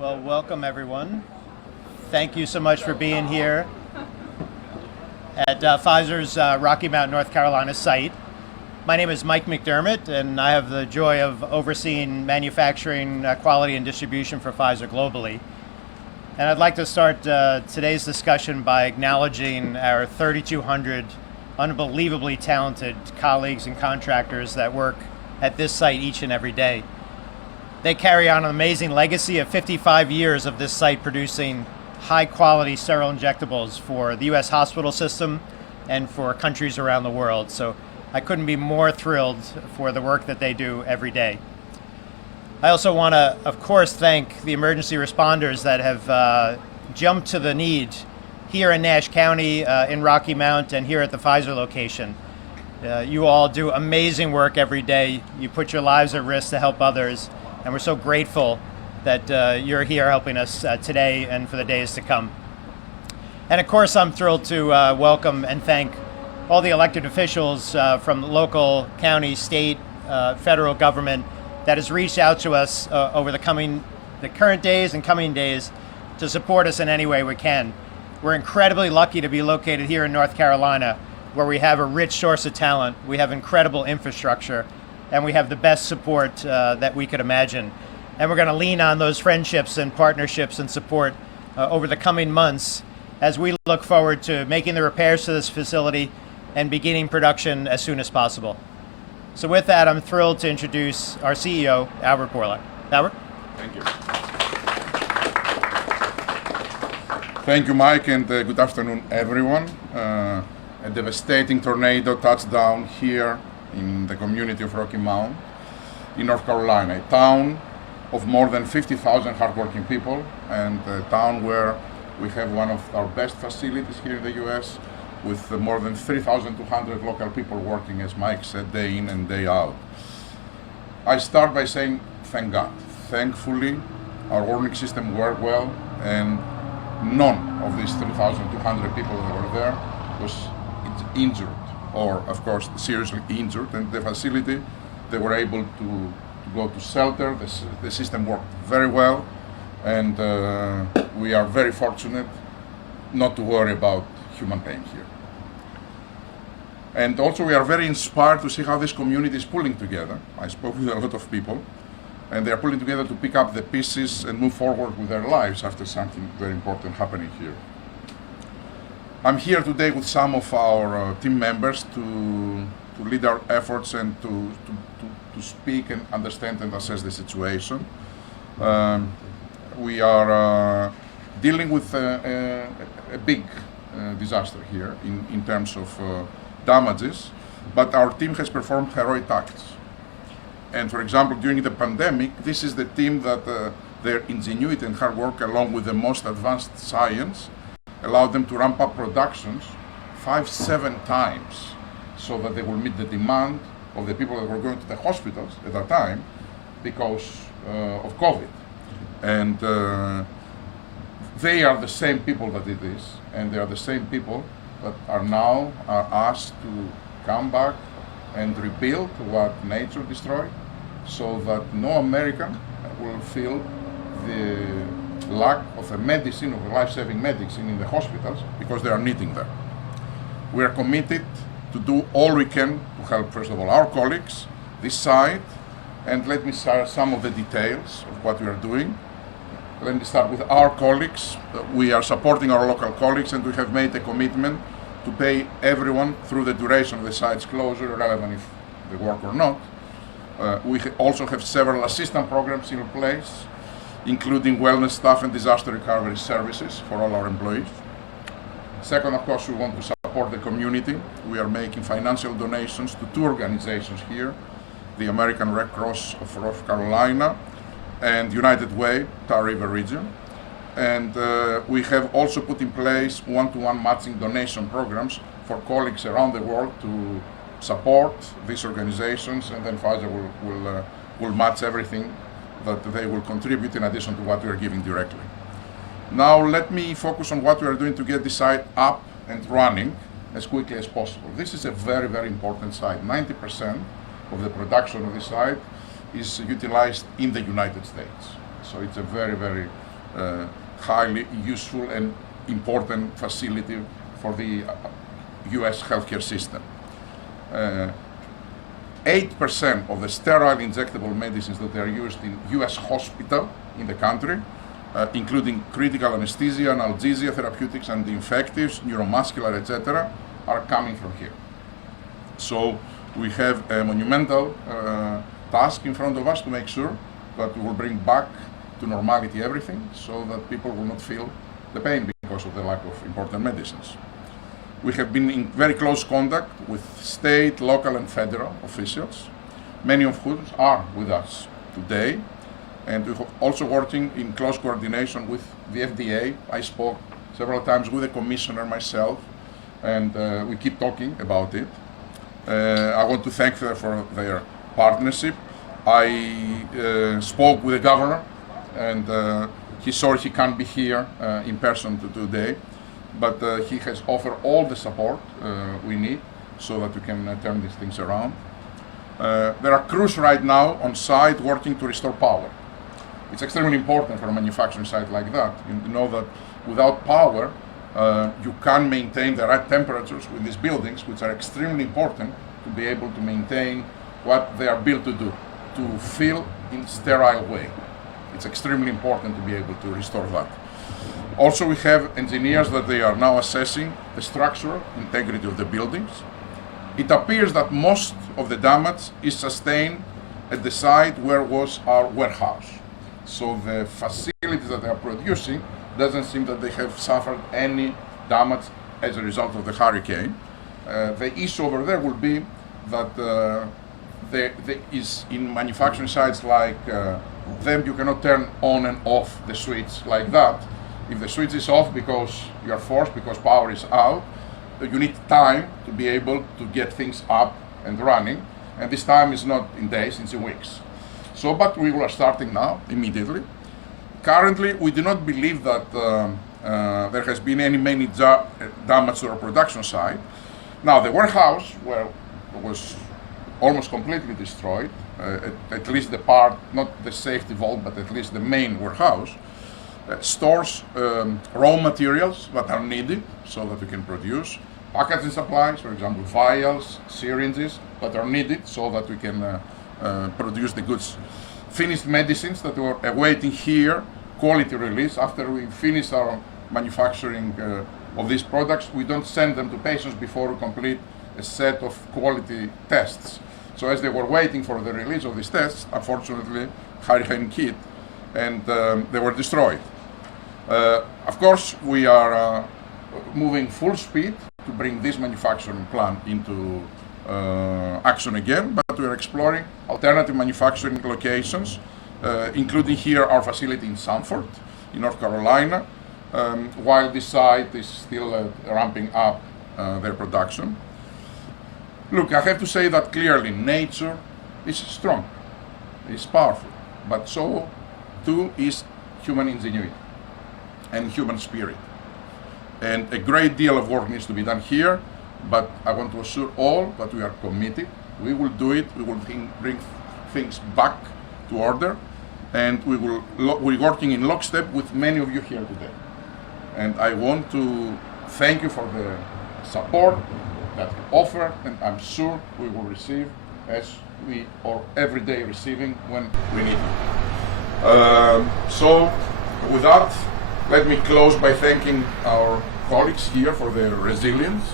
Well, welcome everyone. Thank you so much for being here at Pfizer's Rocky Mount, North Carolina site. My name is Mike McDermott, and I have the joy of overseeing manufacturing, quality, and distribution for Pfizer globally. And I'd like to start today's discussion by acknowledging our 3,200 unbelievably talented colleagues and contractors that work at this site each and every day. They carry on an amazing legacy of 55 years of this site producing high-quality sterile injectables for the U.S. hospital system and for countries around the world. So I couldn't be more thrilled for the work that they do every day. I also want to, of course, thank the emergency responders that have jumped to the need here in Nash County, in Rocky Mount, and here at the Pfizer location. You all do amazing work every day. You put your lives at risk to help others. And we're so grateful that you're here helping us today and for the days to come. And of course, I'm thrilled to welcome and thank all the elected officials from local, county, state, federal government that has reached out to us over the current days and coming days to support us in any way we can. We're incredibly lucky to be located here in North Carolina, where we have a rich source of talent, we have incredible infrastructure, and we have the best support that we could imagine. And we're going to lean on those friendships and partnerships and support over the coming months as we look forward to making the repairs to this facility and beginning production as soon as possible. So with that, I'm thrilled to introduce our CEO, Albert Bourla. Albert? Thank you. Thank you, Mike, and good afternoon, everyone. A devastating tornado touched down here in the community of Rocky Mount in North Carolina, a town of more than 50,000 hardworking people, and a town where we have one of our best facilities here in the US with more than 3,200 local people working, as Mike said, day in and day out. I start by saying thank God. Thankfully, our warning system worked well, and none of these 3,200 people that were there was injured, or of course seriously injured, and the facility, they were able to go to shelter. The system worked very well, and we are very fortunate not to worry about human pain here. And also we are very inspired to see how this community is pulling together. I spoke with a lot of people, and they are pulling together to pick up the pieces and move forward with their lives after something very important happening here. I'm here today with some of our team members to lead our efforts and to speak and understand and assess the situation. We are dealing with a big disaster here in terms of damages, but our team has performed heroic acts. And for example, during the pandemic, this is the team that their ingenuity and hard work, along with the most advanced science, allowed them to ramp up productions 5-7 times so that they will meet the demand of the people that were going to the hospitals at that time because of COVID. And they are the same people that did this, and they are the same people that are now asked to come back and rebuild what nature destroyed, so that no American will feel the lack of a medicine, of a life-saving medicine in the hospitals, because they are needing them. We are committed to do all we can to help, first of all, our colleagues, this site, and let me share some of the details of what we are doing. Let me start with our colleagues. We are supporting our local colleagues, and we have made a commitment to pay everyone through the duration of the site's closure, irrelevant if they work or not. We also have several assistance programs in place, including wellness staff and disaster recovery services for all our employees. Second, of course, we want to support the community. We are making financial donations to 2 organizations here, the American Red Cross of North Carolina and United Way, Tar River region. And we have also put in place one-to-one matching donation programs for colleagues around the world to support these organizations, and then Pfizer will match everything that they will contribute in addition to what we are giving directly. Now let me focus on what we are doing to get this site up and running as quickly as possible. This is a very, very important site. 90% of the production of this site is utilized in the United States. So it's a very, very highly useful and important facility for the US healthcare system. 8% of the sterile injectable medicines that are used in US hospital in the country, including critical anesthesia, analgesia therapeutics, anti-infectives, neuromuscular, etc., are coming from here. So we have a monumental task in front of us to make sure that we will bring back to normality everything so that people will not feel the pain because of the lack of important medicines. We have been in very close contact with state, local, and federal officials, many of whom are with us today, and we're also working in close coordination with the FDA. I spoke several times with the commissioner myself, and we keep talking about it. I want to thank them for their partnership. I spoke with the governor, and he's sorry he can't be here in person today, but he has offered all the support we need so that we can turn these things around. There are crews right now on site working to restore power. It's extremely important for a manufacturing site like that. You know that without power, you can't maintain the right temperatures with these buildings, which are extremely important to be able to maintain what they are built to do, to fill in sterile way. It's extremely important to be able to restore that. Also, we have engineers that they are now assessing the structural integrity of the buildings. It appears that most of the damage is sustained at the site where was our warehouse. So the facilities that they are producing doesn't seem that they have suffered any damage as a result of the hurricane. The issue over there will be that there is in manufacturing sites like them, you cannot turn on and off the switch like that. If the switch is off because you are forced, because power is out, you need time to be able to get things up and running. And this time is not in days, it's in weeks. So, but we are starting now, immediately. Currently, we do not believe that there has been any damage to our production site. Now, the warehouse was almost completely destroyed, at least the part, not the safety vault, but at least the main warehouse, stores raw materials that are needed so that we can produce, packaging supplies, for example, vials, syringes that are needed so that we can produce the goods. Finished medicines that were awaiting here, quality release. After we finish our manufacturing of these products, we don't send them to patients before we complete a set of quality tests. So as they were waiting for the release of these tests, unfortunately, hurricane hit and they were destroyed. Of course, we are moving full speed to bring this manufacturing plant into action again, but we are exploring alternative manufacturing locations, including here our facility in Sanford, in North Carolina, while this site is still ramping up their production. Look, I have to say that clearly nature is strong, is powerful, but so too is human ingenuity and human spirit. And a great deal of work needs to be done here, but I want to assure all that we are committed. We will do it. We will bring things back to order, and we're working in lockstep with many of you here today. And I want to thank you for the support that you offer, and I'm sure we will receive as we are every day receiving when we need it. So with that, let me close by thanking our colleagues here for their resilience,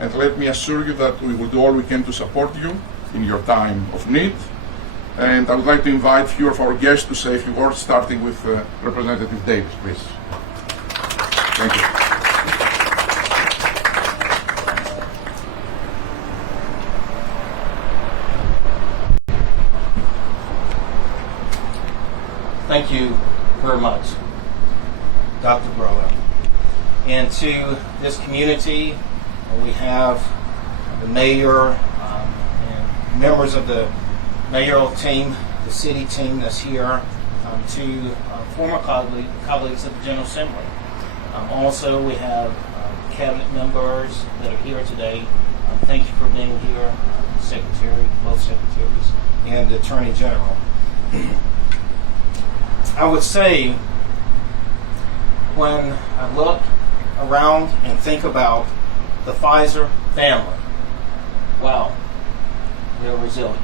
and let me assure you that we will do all we can to support you in your time of need. And I would like to invite a few of our guests to say a few words, starting with Representative Davis, please. Thank you. Thank you very much, Dr. Bourla. And to this community, we have the mayor and members of the mayoral team, the city team that's here, to former colleagues of the General Assembly. Also, we have cabinet members that are here today. Thank you for being here, Secretary, both secretaries, and the Attorney General. I would say when I look around and think about the Pfizer family. Wow, they're resilient.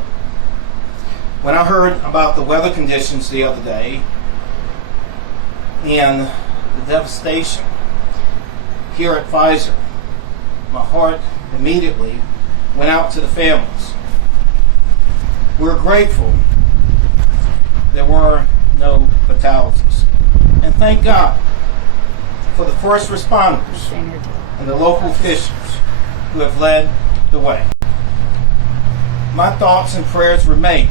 When I heard about the weather conditions the other day and the devastation here at Pfizer, my heart immediately went out to the families. We're grateful there were no fatalities. And thank God for the first responders and the local officials who have led the way. My thoughts and prayers remain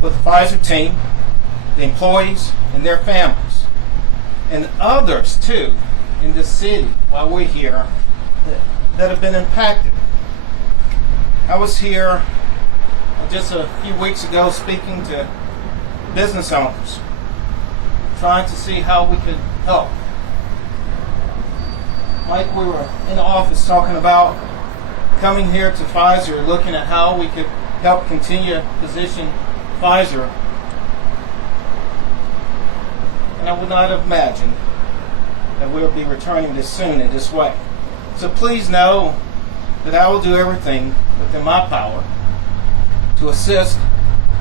with the Pfizer team, the employees and their families, and others too in the city while we're here that have been impacted. I was here just a few weeks ago speaking to business owners, trying to see how we could help. Like we were in the office talking about coming here to Pfizer, looking at how we could help continue to position Pfizer. And I would not have imagined that we would be returning this soon in this way. So please know that I will do everything within my power to assist,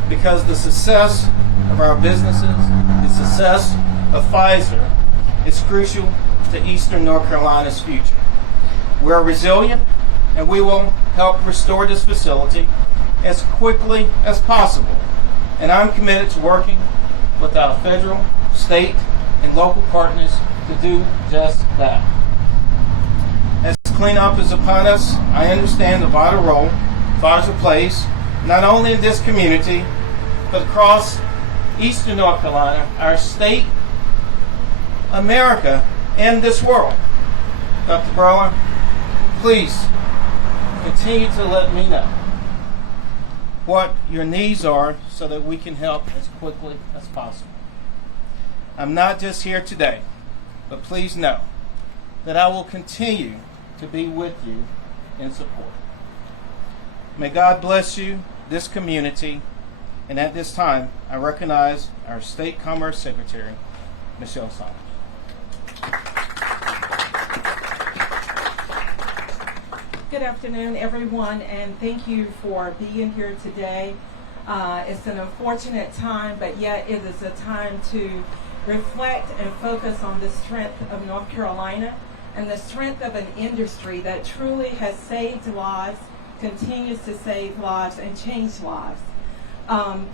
because the success of our businesses, the success of Pfizer is crucial to Eastern North Carolina's future. We're resilient, and we will help restore this facility as quickly as possible. And I'm committed to working with our federal, state, and local partners to do just that. As cleanup is upon us, I understand the vital role Pfizer plays, not only in this community, but across Eastern North Carolina, our state, America, and this world. Dr. Bourla, please continue to let me know what your needs are so that we can help as quickly as possible. I'm not just here today, but please know that I will continue to be with you in support. May God bless you, this community, and at this time, I recognize our State Commerce Secretary, Michelle Saunders. Good afternoon, everyone, and thank you for being here today. It's an unfortunate time, but yet it is a time to reflect and focus on the strength of North Carolina and the strength of an industry that truly has saved lives, continues to save lives, and change lives.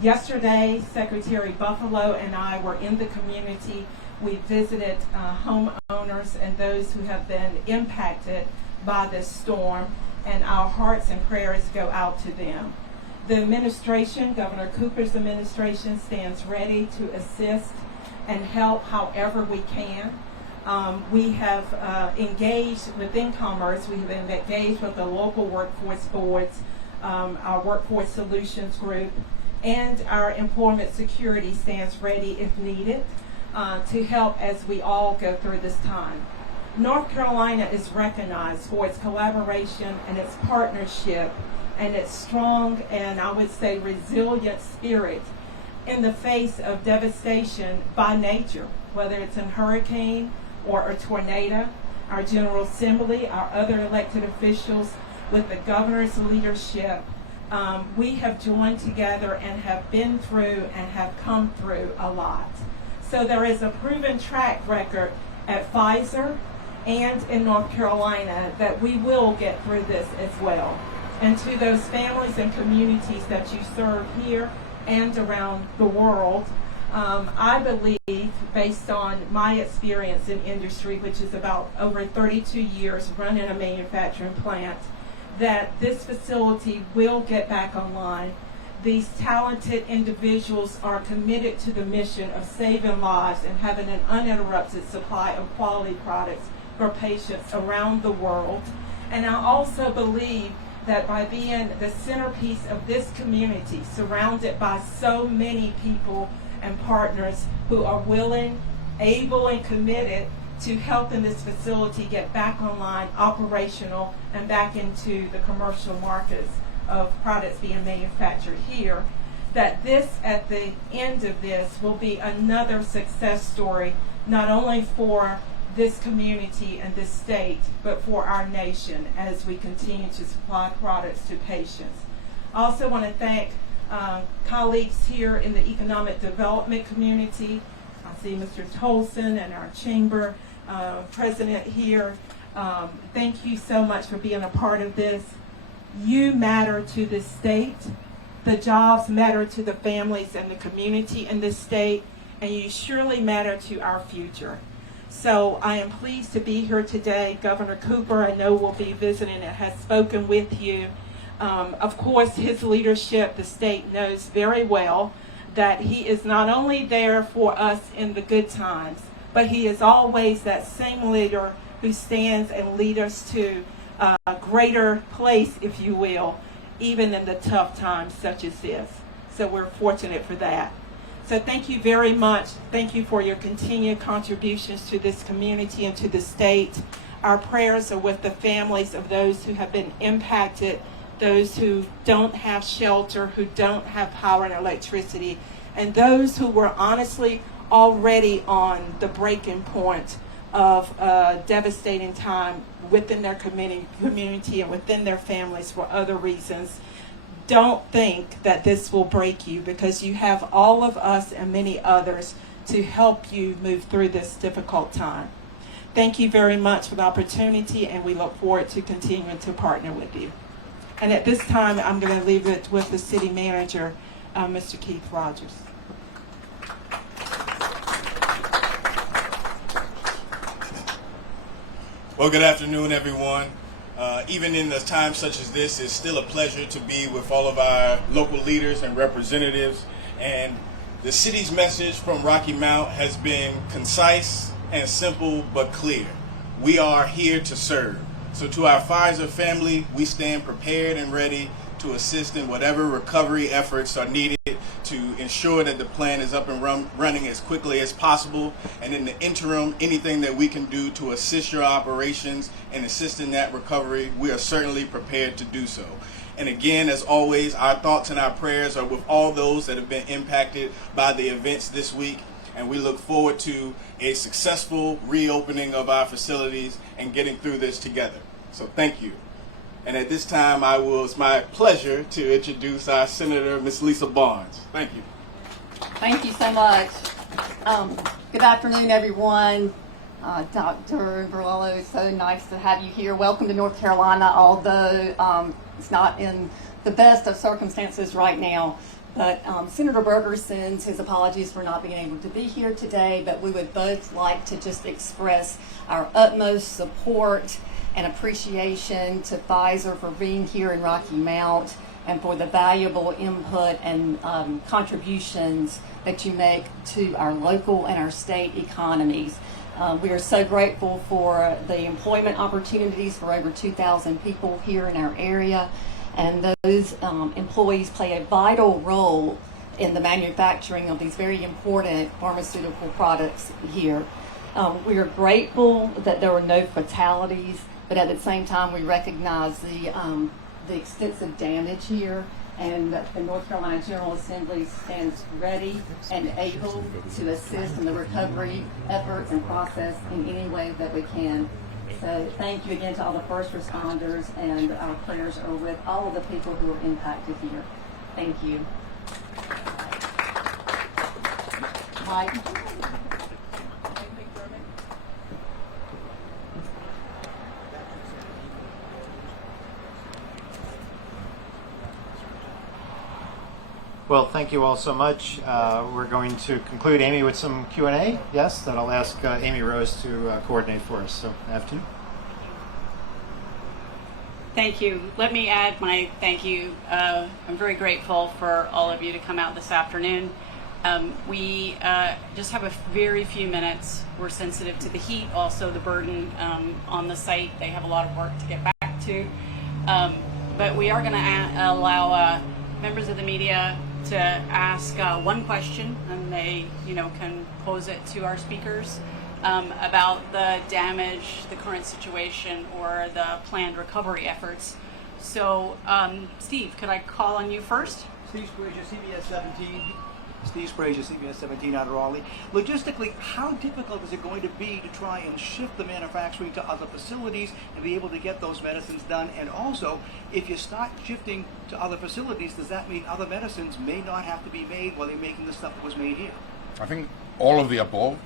Yesterday, Secretary Buffalo and I were in the community. We visited homeowners and those who have been impacted by this storm, and our hearts and prayers go out to them. The administration, Governor Cooper's administration, stands ready to assist and help however we can. We have engaged within Commerce. We have been engaged with the local workforce boards, our Workforce Solutions Group, and our Employment Security stands ready if needed to help as we all go through this time. North Carolina is recognized for its collaboration and its partnership and its strong and, I would say, resilient spirit in the face of devastation by nature, whether it's a hurricane or a tornado. Our General Assembly, our other elected officials, with the governor's leadership, we have joined together and have been through and have come through a lot. So there is a proven track record at Pfizer and in North Carolina that we will get through this as well. And to those families and communities that you serve here and around the world, I believe, based on my experience in industry, which is about over 32 years running a manufacturing plant, that this facility will get back online. These talented individuals are committed to the mission of saving lives and having an uninterrupted supply of quality products for patients around the world. And I also believe that by being the centerpiece of this community, surrounded by so many people and partners who are willing, able, and committed to helping this facility get back online, operational, and back into the commercial markets of products being manufactured here, that this, at the end of this, will be another success story not only for this community and this state, but for our nation as we continue to supply products to patients. I also want to thank colleagues here in the economic development community. I see Mr. Tolson and our chamber president here. Thank you so much for being a part of this. You matter to this state. The jobs matter to the families and the community in this state, and you surely matter to our future. So I am pleased to be here today. Governor Cooper, I know, will be visiting and has spoken with you. Of course, his leadership, the state knows very well that he is not only there for us in the good times, but he is always that same leader who stands and leads us to a greater place, if you will, even in the tough times such as this. So we're fortunate for that. So thank you very much. Thank you for your continued contributions to this community and to the state. Our prayers are with the families of those who have been impacted, those who don't have shelter, who don't have power and electricity, and those who were honestly already on the breaking point of a devastating time within their community and within their families for other reasons. Don't think that this will break you, because you have all of us and many others to help you move through this difficult time. Thank you very much for the opportunity, and we look forward to continuing to partner with you. And at this time, I'm going to leave it with the city manager, Mr. Keith Rogers. Well, good afternoon, everyone. Even in the time such as this, it's still a pleasure to be with all of our local leaders and representatives. And the city's message from Rocky Mount has been concise and simple but clear. We are here to serve. So to our Pfizer family, we stand prepared and ready to assist in whatever recovery efforts are needed to ensure that the plan is up and running as quickly as possible. And in the interim, anything that we can do to assist your operations and assist in that recovery, we are certainly prepared to do so. And again, as always, our thoughts and our prayers are with all those that have been impacted by the events this week. And we look forward to a successful reopening of our facilities and getting through this together. So thank you. And at this time, it's my pleasure to introduce our Senator, Ms. Lisa Barnes. Thank you. Thank you so much. Good afternoon, everyone. Dr. Bourla, it's so nice to have you here. Welcome to North Carolina, although it's not in the best of circumstances right now. But Senator Berger sends his apologies for not being able to be here today, but we would both like to just express our utmost support and appreciation to Pfizer for being here in Rocky Mount and for the valuable input and contributions that you make to our local and our state economies. We are so grateful for the employment opportunities for over 2,000 people here in our area, and those employees play a vital role in the manufacturing of these very important pharmaceutical products here. We are grateful that there were no fatalities, but at the same time we recognize the extensive damage here, and the North Carolina General Assembly stands ready and able to assist in the recovery efforts and process in any way that we can. So thank you again to all the first responders, and our prayers are with all of the people who are impacted here. Thank you. Mike. Well, thank you all so much. We're going to conclude, Amy, with some Q&A. Yes, that I'll ask Amy Rose to coordinate for us. So, afternoon. Thank you. Let me add my thank you. I'm very grateful for all of you to come out this afternoon. We just have a very few minutes. We're sensitive to the heat, also the burden on the site. They have a lot of work to get back to. But we are going to allow members of the media to ask one question, and they can pose it to our speakers about the damage, the current situation, or the planned recovery efforts. So Steve, could I call on you first? Steve Squisha, CBS 17. Steve Sprague, CBS 17 out of Raleigh. Logistically, how difficult is it going to be to try and shift the manufacturing to other facilities and be able to get those medicines done? And also, if you start shifting to other facilities, does that mean other medicines may not have to be made while they're making the stuff that was made here? I think all of the above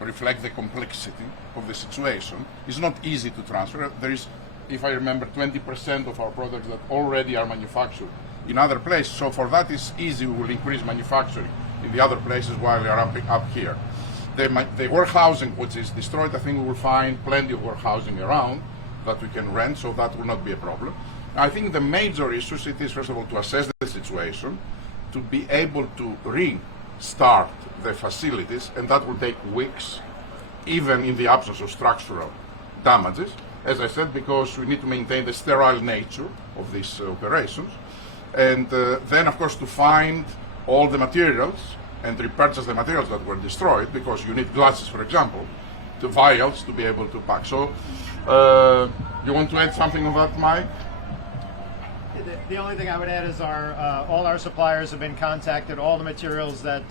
reflect the complexity of the situation. It's not easy to transfer. There is, if I remember, 20% of our products that already are manufactured in other places. So for that, it's easy. We will increase manufacturing in the other places while they are up here. The warehousing, which is destroyed, I think we will find plenty of warehousing around that we can rent, so that will not be a problem. I think the major issues, it is first of all to assess the situation, to be able to restart the facilities, and that will take weeks, even in the absence of structural damages. As I said, because we need to maintain the sterile nature of these operations. And then, of course, to find all the materials and repurchase the materials that were destroyed, because you need glasses, for example, the vials to be able to pack. So, you want to add something on that, Mike? The only thing I would add is all our suppliers have been contacted. All the materials that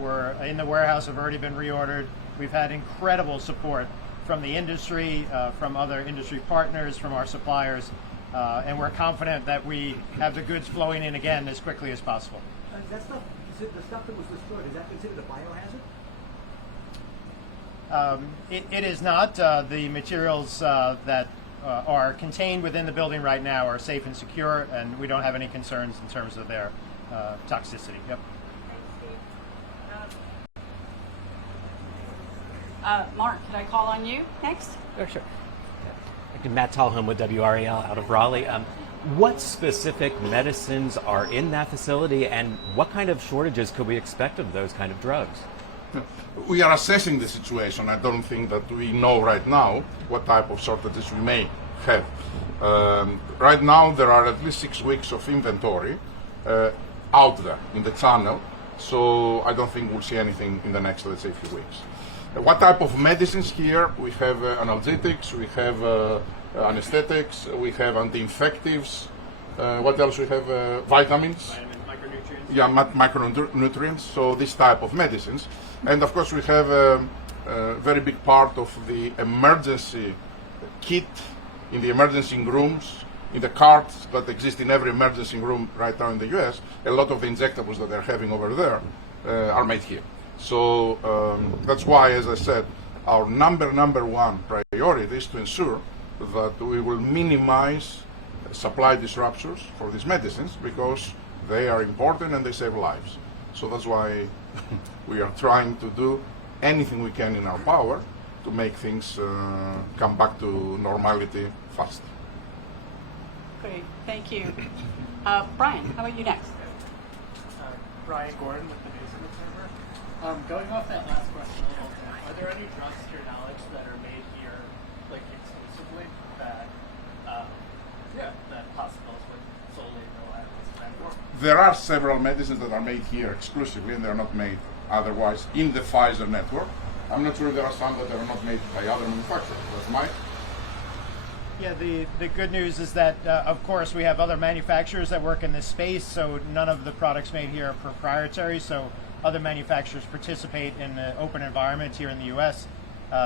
were in the warehouse have already been reordered. We've had incredible support from the industry, from other industry partners, from our suppliers, and we're confident that we have the goods flowing in again as quickly as possible. That stuff, the stuff that was destroyed, is that considered a biohazard? It is not. The materials that are contained within the building right now are safe and secure, and we don't have any concerns in terms of their toxicity. Yep. Mark, could I call on you next? Oh, sure. Matt Tallholm with WRAL out of Raleigh. What specific medicines are in that facility, and what kind of shortages could we expect of those kind of drugs? We are assessing the situation. I don't think that we know right now what type of shortages we may have. Right now, there are at least 6 weeks of inventory out there in the channel, so I don't think we'll see anything in the next, let's say, few weeks. What type of medicines here? We have analgesics, we have anesthetics, we have anti-infectives. What else we have? Vitamins. Micronutrients. Yeah, micronutrients. So this type of medicines, and of course we have a very big part of the emergency kit in the emergency rooms, in the carts that exist in every emergency room right now in the U.S. A lot of the injectables that they're having over there are made here. So that's why, as I said, our number one priority is to ensure that we will minimize supply disruptions for these medicines, because they are important and they save lives. So that's why we are trying to do anything we can in our power to make things come back to normality fast. Great, thank you. Brian, how about you next? Brian Gordon with the News and Observer. Going off that last question a little bit, are there any drugs to your knowledge that are made here, like exclusively, that hospitals would solely rely on this brand for? There are several medicines that are made here exclusively, and they are not made otherwise in the Pfizer network. I'm not sure there are some that are not made by other manufacturers. That's Mike? Yeah, the good news is that, of course, we have other manufacturers that work in this space, so none of the products made here are proprietary, so other manufacturers participate in the open environment here in the U.S.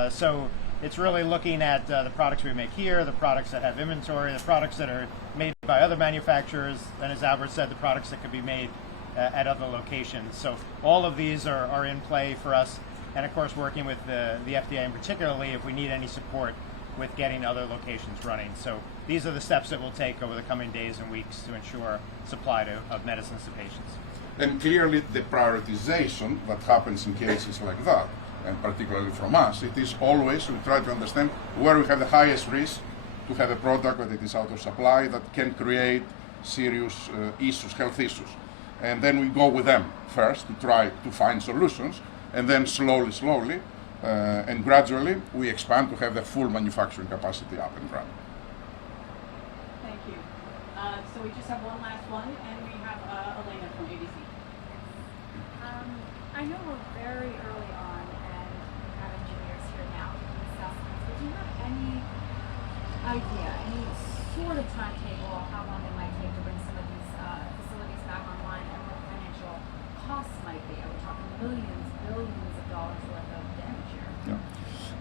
So it's really looking at the products we make here, the products that have inventory, the products that are made by other manufacturers, and as Albert said, the products that could be made at other locations. So all of these are in play for us, and of course working with the FDA and particularly if we need any support with getting other locations running. So these are the steps that we'll take over the coming days and weeks to ensure supply of medicines to patients. And clearly the prioritization that happens in cases like that, and particularly from us, it is always we try to understand where we have the highest risk to have a product that it is out of supply that can create serious issues, health issues. And then we go with them first to try to find solutions, and then slowly, and gradually we expand to have the full manufacturing capacity up and running. Thank you. So we just have one last one, and we have Elena from ABC. I know we're very early on and we have engineers here now doing assessments, but do you have any idea, any sort of timetable of how long it might take to bring some of these facilities back online and what the financial costs might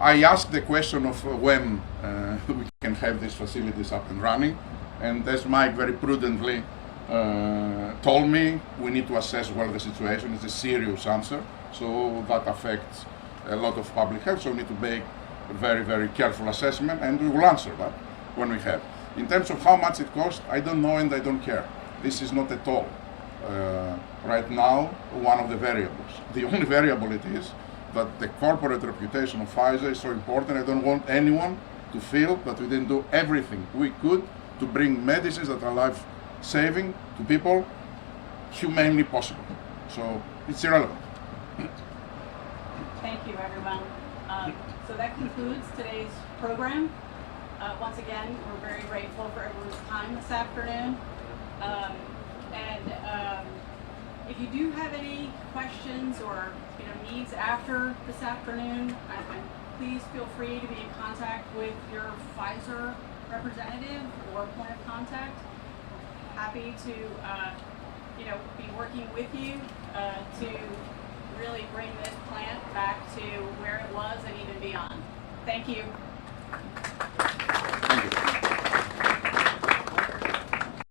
I asked the question of when we can have these facilities up and running, and as Mike very prudently told me, we need to assess well the situation. It's a serious answer, so that affects a lot of public health, so we need to make a very, very careful assessment, and we will answer that when we have. In terms of how much it costs, I don't know and I don't care. This is not at all, right now, one of the variables. The only variable it is that the corporate reputation of Pfizer is so important. I don't want anyone to feel that we didn't do everything we could to bring medicines that are life-saving to people humanely possible. So it's irrelevant. Thank you, everyone. So that concludes today's program. Once again, we're very grateful for everyone's time this afternoon. If you do have any questions or needs after this afternoon, please feel free to be in contact with your Pfizer representative or point of contact. Happy to be working with you to really bring this plant back to where it was and even beyond. Thank you.